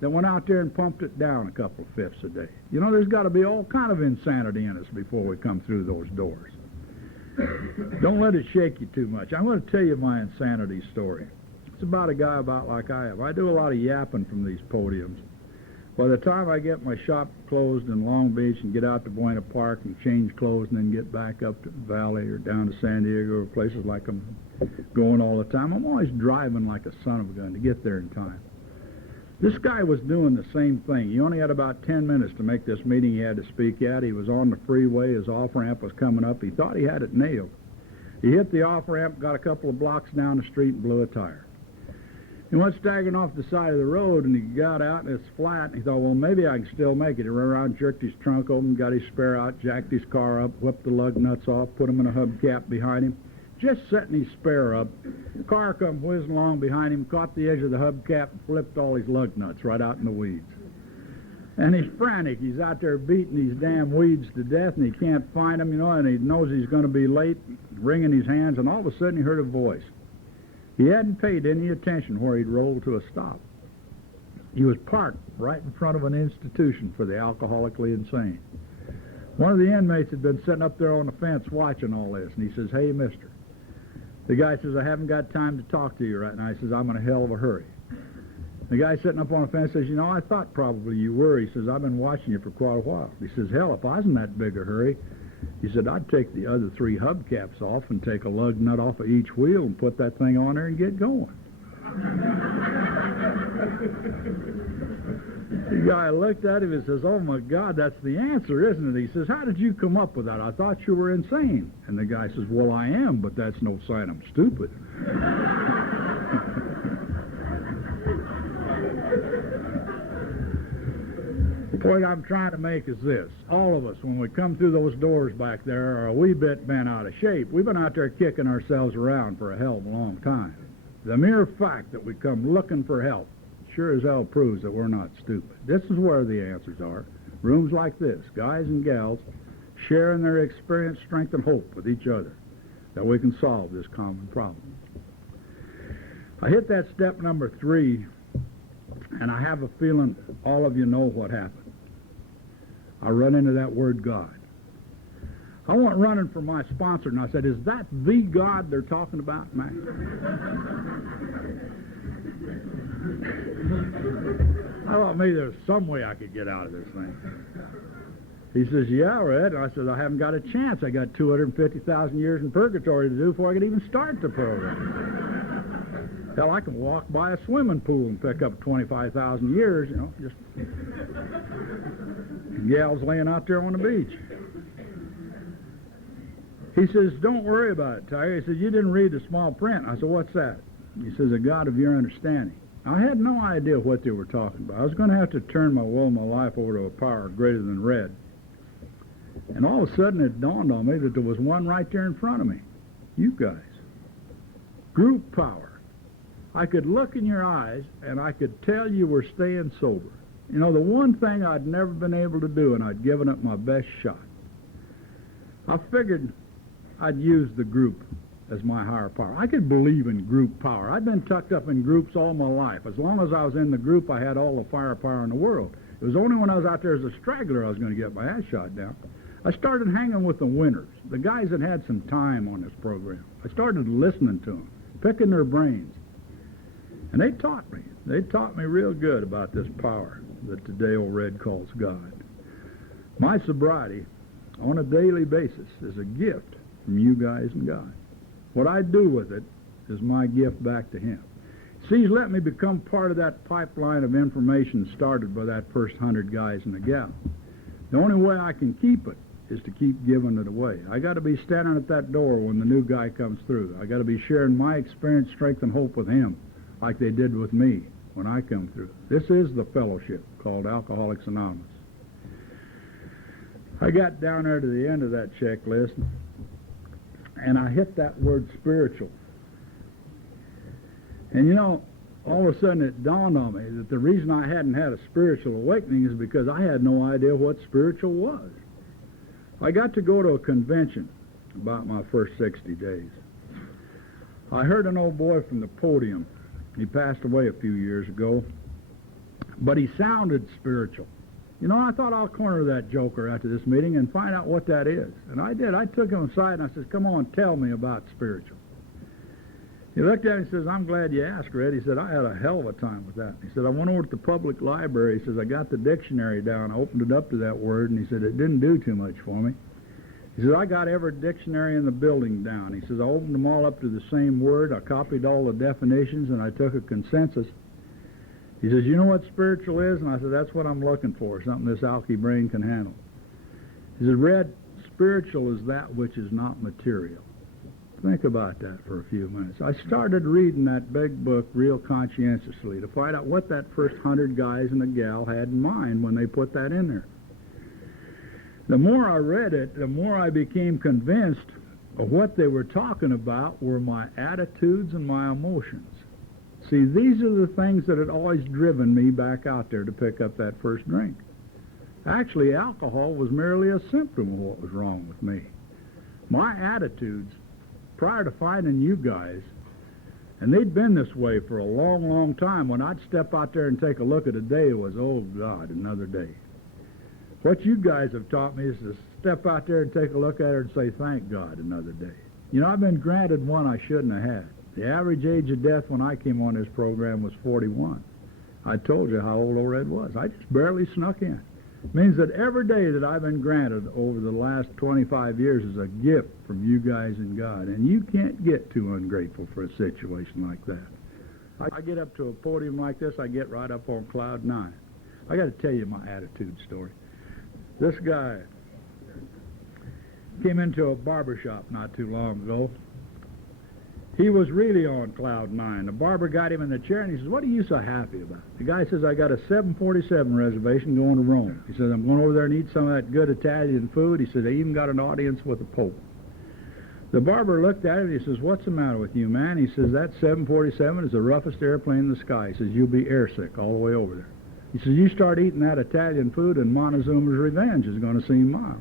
that went out there and pumped it down a couple of fifths a day. You know, there's got to be all kind of insanity in us before we come through those doors. Don't let it shake you too much. I'm going to tell you my insanity story. It's about a guy about like I am. I do a lot of yapping from these podiums. By the time I get my shop closed in Long Beach and get out to Buena Park and change clothes and then get back up to the Valley or down to San Diego or places like I'm going all the time, I'm always driving like a son of a gun to get there in time. This guy was doing the same thing. He only had about 10 minutes to make this meeting he had to speak at. He was on the freeway. His off-ramp was coming up. He thought he had it nailed. He hit the off-ramp, got a couple of blocks down the street, and blew a tire. He went staggering off the side of the road, and he got out, and it's flat. And he thought, well, maybe I can still make it. He ran around, jerked his trunk open, got his spare out, jacked his car up, whipped the lug nuts off, put them in a hubcap behind him. Just setting his spare up, the car come whizzing along behind him, caught the edge of the hubcap, and flipped all his lug nuts right out in the weeds. And he's frantic. He's out there beating these damn weeds to death, and he can't find them, you know, and he knows he's going to be late, wringing his hands, and all of a sudden he heard a voice. He hadn't paid any attention where he'd rolled to a stop. He was parked right in front of an institution for the alcoholically insane. One of the inmates had been sitting up there on the fence watching all this, and he says, hey, mister. The guy says, I haven't got time to talk to you right now. He says, I'm in a hell of a hurry. The guy sitting up on the fence says, you know, I thought probably you were. He says, I've been watching you for quite a while. He says, hell, if I was in that big a hurry, he said, I'd take the other 3 hubcaps off and take a lug nut off of each wheel and put that thing on there and get going. The guy looked at him and says, oh, my God, that's the answer, isn't it? He says, how did you come up with that? I thought you were insane. And the guy says, well, I am, but that's no sign I'm stupid. The point I'm trying to make is this. All of us, when we come through those doors back there, are a wee bit bent out of shape. We've been out there kicking ourselves around for a hell of a long time. The mere fact that we come looking for help sure as hell proves that we're not stupid. This is where the answers are. Rooms like this, guys and gals sharing their experience, strength, and hope with each other, that we can solve this common problem. I hit that step number 3, and I have a feeling all of you know what happened. I run into that word God. I went running for my sponsor, and I said, is that the God they're talking about, man? I thought maybe there's some way I could get out of this thing. He says, yeah, Red. And I said, I haven't got a chance. I got 250,000 years in purgatory to do before I could even start the program. Hell, I can walk by a swimming pool and pick up 25,000 years, you know, just gals laying out there on the beach. He says, don't worry about it, Tiger. He says, you didn't read the small print. I said, what's that? He says, a God of your understanding. I had no idea what they were talking about. I was going to have to turn my will and my life over to a power greater than red. And all of a sudden it dawned on me that there was one right there in front of me. You guys. Group power. I could look in your eyes and I could tell you were staying sober. You know, the one thing I'd never been able to do, and I'd given it my best shot. I figured I'd use the group as my higher power. I could believe in group power. I'd been tucked up in groups all my life. As long as I was in the group, I had all the firepower in the world. It was only when I was out there as a straggler I was going to get my ass shot down. I started hanging with the winners, the guys that had some time on this program. I started listening to them, picking their brains. And they taught me. They taught me real good about this power that today old Red calls God. My sobriety on a daily basis is a gift from you guys and God. What I do with it is my gift back to him. See, he's let me become part of that pipeline of information started by that first 100 guys and a gal. The only way I can keep it is to keep giving it away. I got to be standing at that door when the new guy comes through. I got to be sharing my experience, strength, and hope with him like they did with me when I come through. This is the fellowship called Alcoholics Anonymous. I got down there to the end of that checklist, and I hit that word spiritual. And you know, all of a sudden it dawned on me that the reason I hadn't had a spiritual awakening is because I had no idea what spiritual was. I got to go to a convention about my first 60 days. I heard an old boy from the podium He passed away a few years ago, but he sounded spiritual. You know, I thought I'll corner that joker after this meeting and find out what that is. And I did. I took him aside and I said, come on, tell me about spiritual. He looked at me and says, I'm glad you asked, Red. He said, I had a hell of a time with that. He said, I went over to the public library. He says, I got the dictionary down. I opened it up to that word, and he said, it didn't do too much for me. He said, I got every dictionary in the building down. He says, I opened them all up to the same word. I copied all the definitions, and I took a consensus. He says, you know what spiritual is? And I said, that's what I'm looking for, something this alky brain can handle. He said, Red, spiritual is that which is not material. Think about that for a few minutes. I started reading that big book real conscientiously to find out what that first 100 guys and a gal had in mind when they put that in there. The more I read it, the more I became convinced of what they were talking about were my attitudes and my emotions. See, these are the things that had always driven me back out there to pick up that first drink. Actually, alcohol was merely a symptom of what was wrong with me. My attitudes, prior to finding you guys, and they'd been this way for a long, long time, when I'd step out there and take a look at a day, it was, oh, God, another day. What you guys have taught me is to step out there and take a look at her and say, thank God, another day. You know, I've been granted one I shouldn't have had. The average age of death when I came on this program was 41. I told you how old old Red was. I just barely snuck in. It means that every day that I've been granted over the last 25 years is a gift from you guys and God, and you can't get too ungrateful for a situation like that. I get up to a podium like this, I get right up on cloud 9. I got to tell you my attitude story. This guy came into a barber shop not too long ago. He was really on cloud 9. The barber got him in the chair, and he says, what are you so happy about? The guy says, I got a 747 reservation going to Rome. He says, I'm going over there and eat some of that good Italian food. He said, they even got an audience with the Pope. The barber looked at him, and he says, what's the matter with you, man? He says, that 747 is the roughest airplane in the sky. He says, you'll be airsick all the way over there. He says, you start eating that Italian food, and Montezuma's revenge is going to seem mild.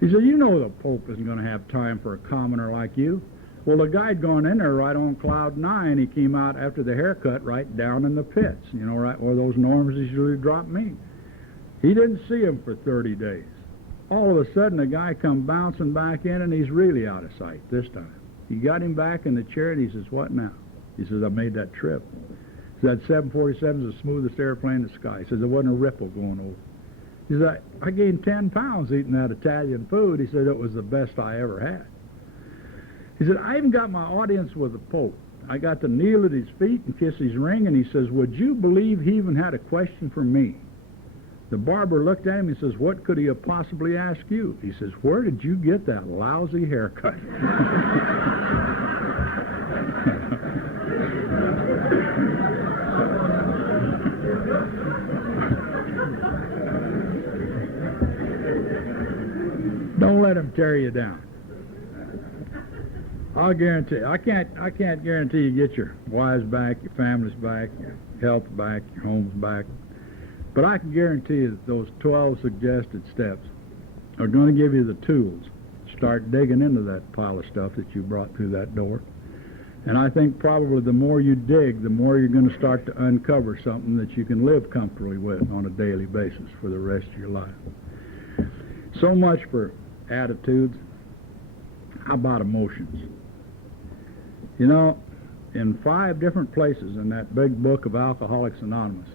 He said, you know the Pope isn't going to have time for a commoner like you. Well, the guy had gone in there right on cloud 9. He came out after the haircut right down in the pits, you know, right where those norms usually drop me. He didn't see him for 30 days. All of a sudden, the guy come bouncing back in, and he's really out of sight this time. He got him back in the chair, and he says, what now? He says, I made that trip. He said, that 747 is the smoothest airplane in the sky. He says, there wasn't a ripple going over. He said, I gained 10 pounds eating that Italian food. He said, it was the best I ever had. He said, I even got my audience with the Pope. I got to kneel at his feet and kiss his ring, and he says, would you believe he even had a question for me? The barber looked at him and says, what could he have possibly asked you? He says, where did you get that lousy haircut? Don't let him tear you down. I'll guarantee. I can't guarantee you get your wives back, your families back, your health back, your homes back. But I can guarantee you that those 12 suggested steps are going to give you the tools to start digging into that pile of stuff that you brought through that door. And I think probably the more you dig, the more you're going to start to uncover something that you can live comfortably with on a daily basis for the rest of your life. So much for attitudes. How about emotions? You know, in 5 different places in that big book of Alcoholics Anonymous,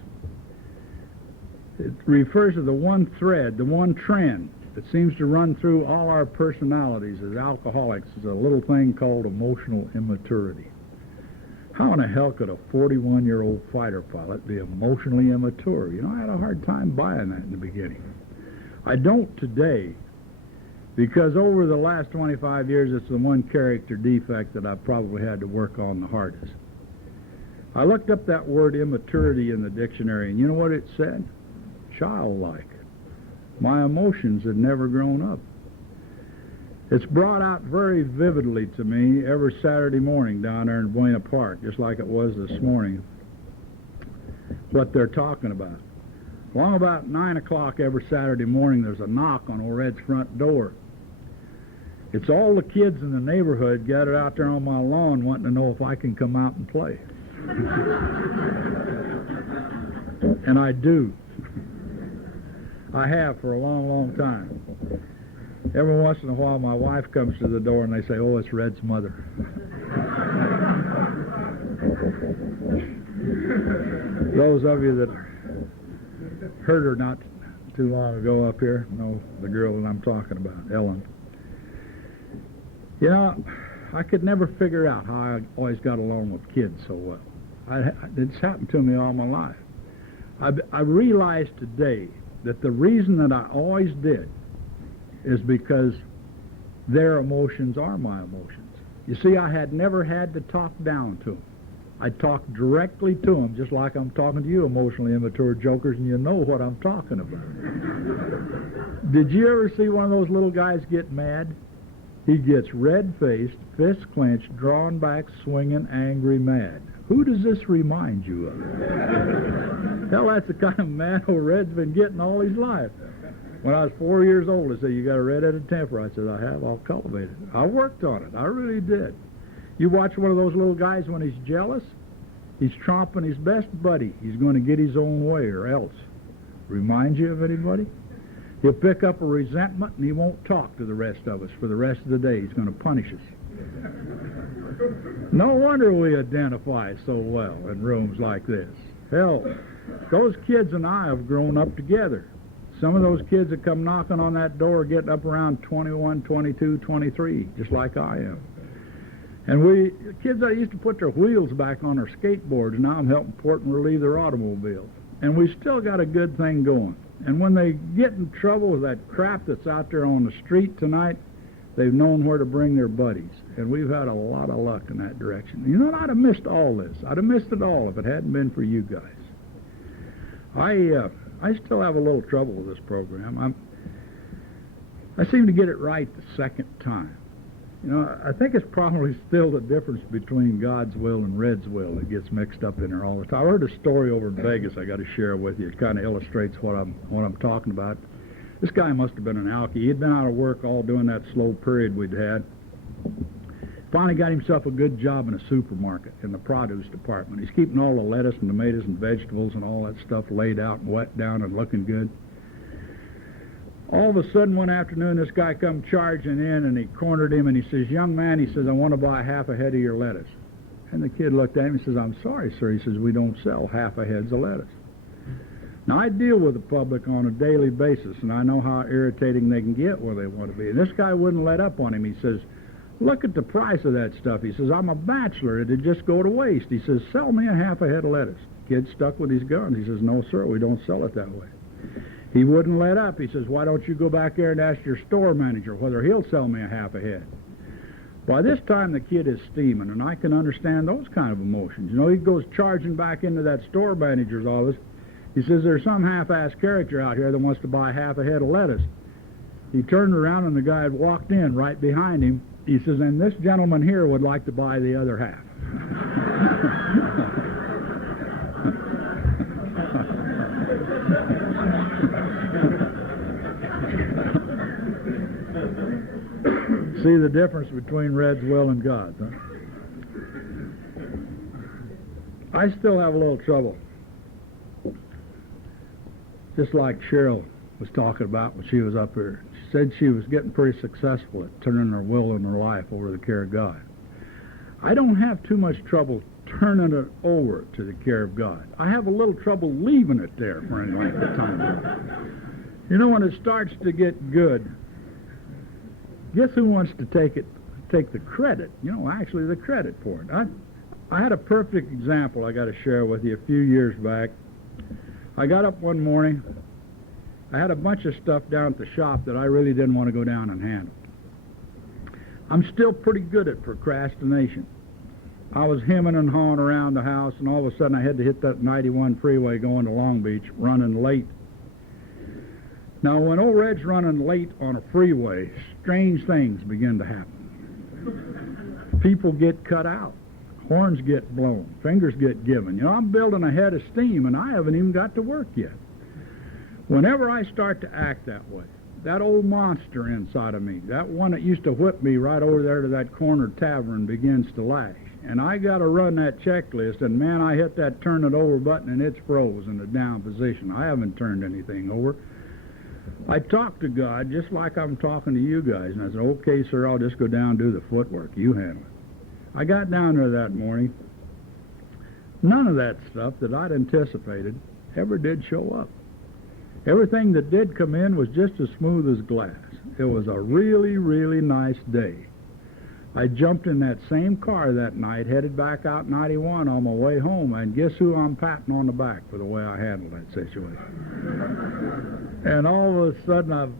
it refers to the one thread, the one trend that seems to run through all our personalities as alcoholics is a little thing called emotional immaturity. How in the hell could a 41-year-old fighter pilot be emotionally immature? You know, I had a hard time buying that in the beginning. I don't today, because over the last 25 years, it's the one character defect that I've probably had to work on the hardest. I looked up that word immaturity in the dictionary, and you know what it said? Childlike. My emotions had never grown up. It's brought out very vividly to me every Saturday morning down there in Buena Park, just like it was this morning, what they're talking about. Along about 9 o'clock every Saturday morning, there's a knock on old Red's front door. It's all the kids in the neighborhood gathered out there on my lawn wanting to know if I can come out and play. And I do. I have for a long, long time. Every once in a while, my wife comes to the door and they say, "Oh, it's Red's mother." Those of you that heard her not too long ago up here know the girl that I'm talking about, Ellen. You know, I could never figure out how I always got along with kids so well. It's happened to me all my life. I realized today that the reason that I always did is because their emotions are my emotions. You see, I had never had to talk down to them. I talked directly to them, just like I'm talking to you emotionally immature jokers, and you know what I'm talking about. Did you ever see one of those little guys get mad? He gets red-faced, fists clenched, drawn back, swinging, angry, mad. Who does this remind you of? Hell, that's the kind of man old Red's been getting all his life. When I was 4 years old, they said, "You got a red-headed temper." I said, "I have. I'll cultivate it." I worked on it. I really did. You watch one of those little guys when he's jealous, he's tromping his best buddy. He's going to get his own way or else. Remind you of anybody? He'll pick up a resentment and he won't talk to the rest of us for the rest of the day. He's going to punish us. No wonder we identify so well in rooms like this. Hell, those kids and I have grown up together. Some of those kids that come knocking on that door are getting up around 21, 22, 23, just like I am. And kids that used to put their wheels back on their skateboards, now I'm helping port and relieve their automobiles. And we still got a good thing going. And when they get in trouble with that crap that's out there on the street tonight, they've known where to bring their buddies. And we've had a lot of luck in that direction. You know, I'd have missed all this. I'd have missed it all if it hadn't been for you guys. I still have a little trouble with this program. I seem to get it right the second time. You know, I think it's probably still the difference between God's will and Red's will that gets mixed up in there all the time. I heard a story over in Vegas I got to share with you. It kind of illustrates what I'm talking about. This guy must have been an alkie. He'd been out of work all during that slow period we'd had. Finally got himself a good job in a supermarket in the produce department. He's keeping all the lettuce and tomatoes and vegetables and all that stuff laid out and wet down and looking good. All of a sudden one afternoon this guy come charging in and he cornered him and he says, "Young man," he says, "I want to buy half a head of your lettuce." And the kid looked at him and says, "I'm sorry, sir." He says, "We don't sell half a heads of lettuce." Now, I deal with the public on a daily basis, and I know how irritating they can get where they want to be. And this guy wouldn't let up on him. He says, "Look at the price of that stuff." He says, "I'm a bachelor. It'd just go to waste." He says, "Sell me a half a head of lettuce." The kid stuck with his guns. He says, "No, sir, we don't sell it that way." He wouldn't let up. He says, "Why don't you go back there and ask your store manager whether he'll sell me a half a head?" By this time, the kid is steaming, and I can understand those kind of emotions. You know, he goes charging back into that store manager's office. He says, "There's some half-ass character out here that wants to buy half a head of lettuce." He turned around, and the guy had walked in right behind him. He says, "And this gentleman here would like to buy the other half." See the difference between Red's will and God's, huh? I still have a little trouble. Just like Cheryl was talking about when she was up here. She said she was getting pretty successful at turning her will and her life over to the care of God. I don't have too much trouble turning it over to the care of God. I have a little trouble leaving it there for any length of time. You know, when it starts to get good, guess who wants to take the credit? You know, actually the credit for it. I had a perfect example I got to share with you a few years back. I got up one morning. I had a bunch of stuff down at the shop that I really didn't want to go down and handle. I'm still pretty good at procrastination. I was hemming and hawing around the house, and all of a sudden I had to hit that 91 freeway going to Long Beach, running late. Now, when old Red's running late on a freeway, strange things begin to happen. People get cut out. Horns get blown. Fingers get given. You know, I'm building a head of steam, and I haven't even got to work yet. Whenever I start to act that way, that old monster inside of me, that one that used to whip me right over there to that corner tavern, begins to lash. and I got to run that checklist, and man, I hit that turn it over button, and it's froze in the down position. I haven't turned anything over. I talked to God just like I'm talking to you guys, and I said, okay, sir, I'll just go down and do the footwork. You handle it. I got down there that morning. None of that stuff that I'd anticipated ever did show up. Everything that did come in was just as smooth as glass. It was a really, really nice day. I jumped in that same car that night, headed back out 91 on my way home, and guess who I'm patting on the back for the way I handled that situation? And all of a sudden, it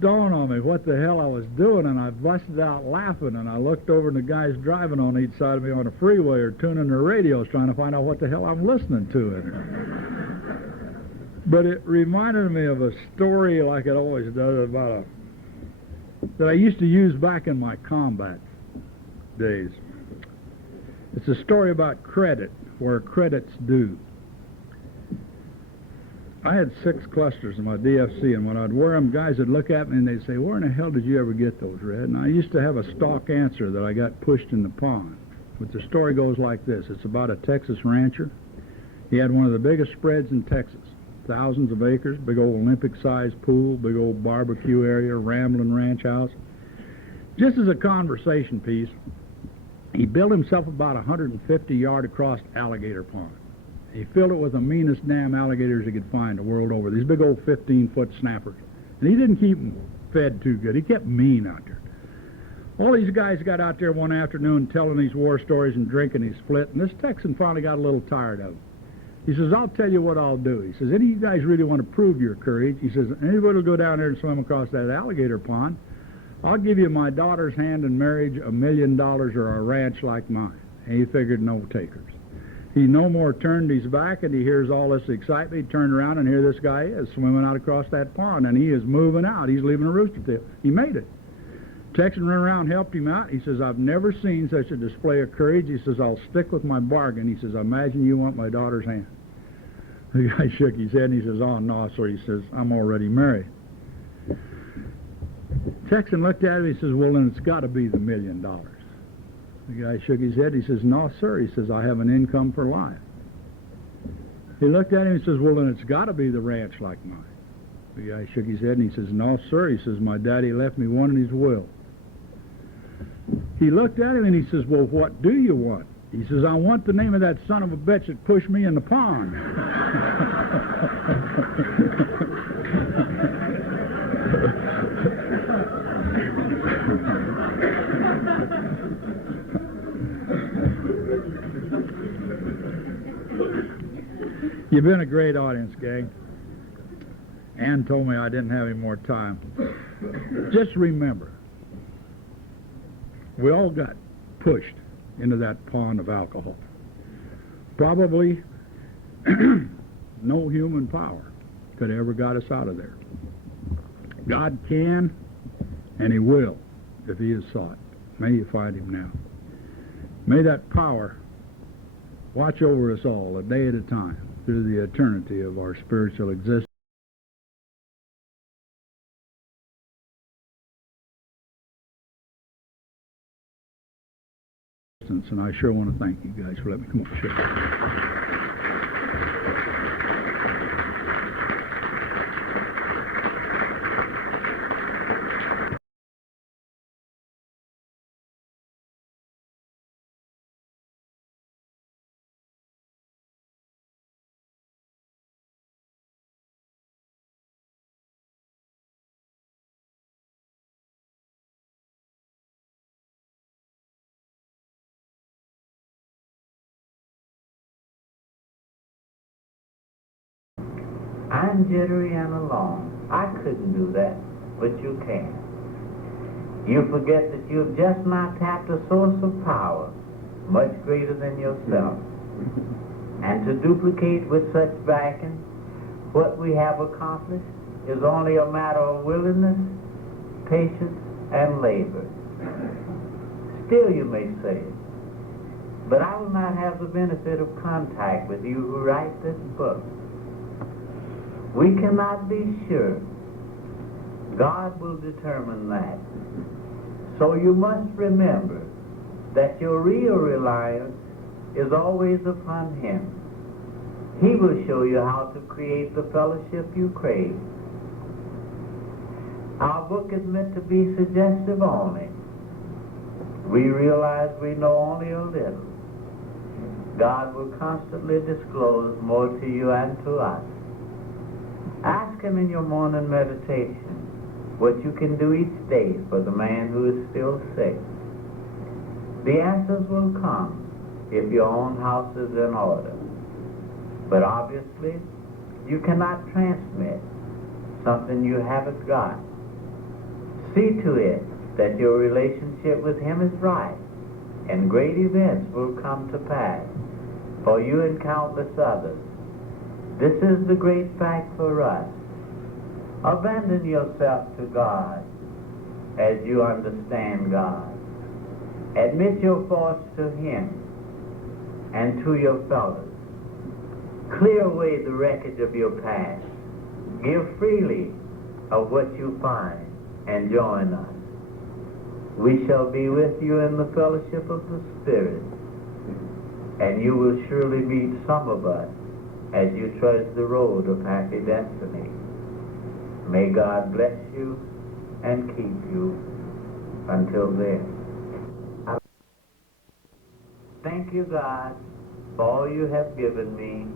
dawned on me what the hell I was doing, and I busted out laughing, and I looked over, and the guys driving on each side of me on the freeway are tuning their radios, trying to find out what the hell I'm listening to. But it reminded me of a story, like it always does, that I used to use back in my combat days. It's a story about credit, where credit's due. I had 6 clusters in my DFC, and when I'd wear them, guys would look at me and they'd say, where in the hell did you ever get those, Red? And I used to have a stock answer that I got pushed in the pond. But the story goes like this. It's about a Texas rancher. He had one of the biggest spreads in Texas. Thousands of acres, big old Olympic-sized pool, big old barbecue area, rambling ranch house. Just as a conversation piece, he built himself about 150-yard across alligator pond. He filled it with the meanest damn alligators he could find the world over, these big old 15-foot snappers. And he didn't keep them fed too good. He kept mean out there. All these guys got out there one afternoon telling these war stories and drinking his split, and this Texan finally got a little tired of them. He says, I'll tell you what I'll do. He says, any of you guys really want to prove your courage? He says, anybody will go down there and swim across that alligator pond, I'll give you my daughter's hand in marriage, $1 million, or a ranch like mine. And he figured no takers. He no more turned his back, and he hears all this excitement. He turned around, and here this guy is swimming out across that pond, and he is moving out. He's leaving a rooster tail. He made it. Texan ran around, helped him out. He says, I've never seen such a display of courage. He says, I'll stick with my bargain. He says, imagine you want my daughter's hand. The guy shook his head, and he says, oh, no, sir. He says, I'm already married. Texan looked at him. He says, well, then it's got to be the $1 million. The guy shook his head. He says, no, sir. He says, I have an income for life. He looked at him. He says, well, then it's got to be the ranch like mine. The guy shook his head, and he says, no, sir. He says, my daddy left me one in his will. He looked at him, and he says, well, what do you want? He says, I want the name of that son of a bitch that pushed me in the pond. You've been a great audience, gang. Ann told me I didn't have any more time. Just remember, we all got pushed into that pond of alcohol. Probably no human power could have ever got us out of there. God can, and He will, if He is sought. May you find Him now. May that power watch over us all a day at a time through the eternity of our spiritual existence. And I sure want to thank you guys for letting me come on the show. I'm jittery and alone. I couldn't do that, but you can. You forget that you've just not tapped a source of power much greater than yourself. And to duplicate with such backing what we have accomplished is only a matter of willingness, patience, and labor. Still, you may say, but I will not have the benefit of contact with you who write this book. We cannot be sure. God will determine that. So you must remember that your real reliance is always upon Him. He will show you how to create the fellowship you crave. Our book is meant to be suggestive only. We realize we know only a little. God will constantly disclose more to you and to us. Ask Him in your morning meditation what you can do each day for the man who is still sick. The answers will come if your own house is in order. But obviously, you cannot transmit something you haven't got. See to it that your relationship with Him is right, and great events will come to pass for you and countless others. This is the great fact for us. Abandon yourself to God as you understand God. Admit your faults to Him and to your fellows. Clear away the wreckage of your past. Give freely of what you find and join us. We shall be with you in the fellowship of the Spirit, and you will surely meet some of us as you trudge the road of happy destiny. May God bless you and keep you until then. Thank you, God, for all you have given me.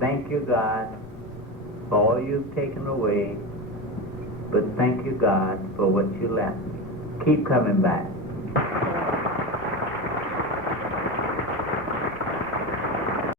Thank you, God, for all you've taken away. But thank you, God, for what you left me. Keep coming back.